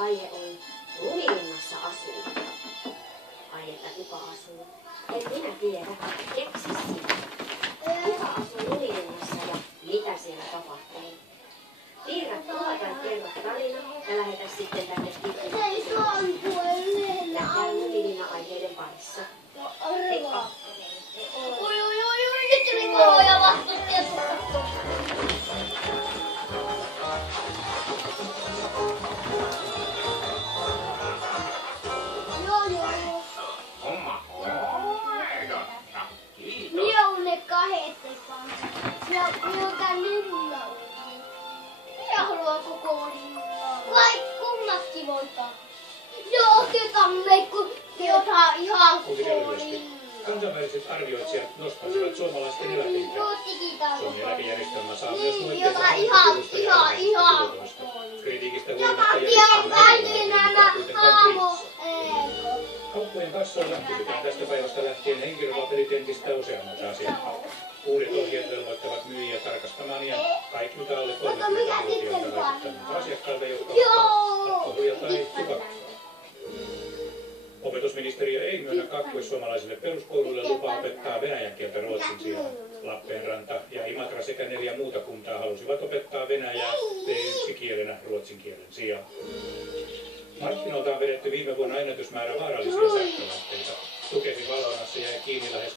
aihe on Lumilinnassa asuu. Ai että kuka asuu? En minä tiedä. Keksi sinä. Kuka asuu Lumilinnassa ja mitä siellä tapahtuu? Piirrä kuva tai kerro tarina ja lähetä sitten tänne Tikkiin. Ja käy Lumilinna-aiheiden parissa. Heippa! Nyt tuli koloja vastusti ja tukka. Minä olen ne kahdette kanssa. Minä käyn linnulla. Minä haluan koko linnua. Vai kummatkin voittaa? No otetaan me, kun jotain ihan koko linnua. Kansainväliset arvioitsijat nostaisivat suomalaisten eläkeikää. Suomen eläkejärjestelmä saa myös muiden tutkimusta ja arvioituloista. Kritiikistä huolimatta järjestelmä ei ole kuitenkaan kriittistä. Kauppojen kassoilla pyydetään tästä päivästä lähtien henkilöpapelitentistä useammat asiakkaat. Uudet ohjeet velvoittavat myyjiä tarkastamaan ja kaikki mitä alle 30-vuotiailta vaikuttanut asiakkaille, jotka ottavat alkoholia tai tupakkaa. Opetusministeriö ei myönnä kaakkoissuomalaisille peruskouluille lupaa opettaa venäjän kieltä ruotsin sijaan. Lappeenranta ja Imatra sekä 4 muuta kuntaa halusivat opettaa venäjää B1-kielenä ruotsin kielen sijaan. Markkinoilta on vedetty viime vuonna ennätysmäärä vaarallisia sähkölaitteita. Tukesin valvonnassa jäi kiinni lähes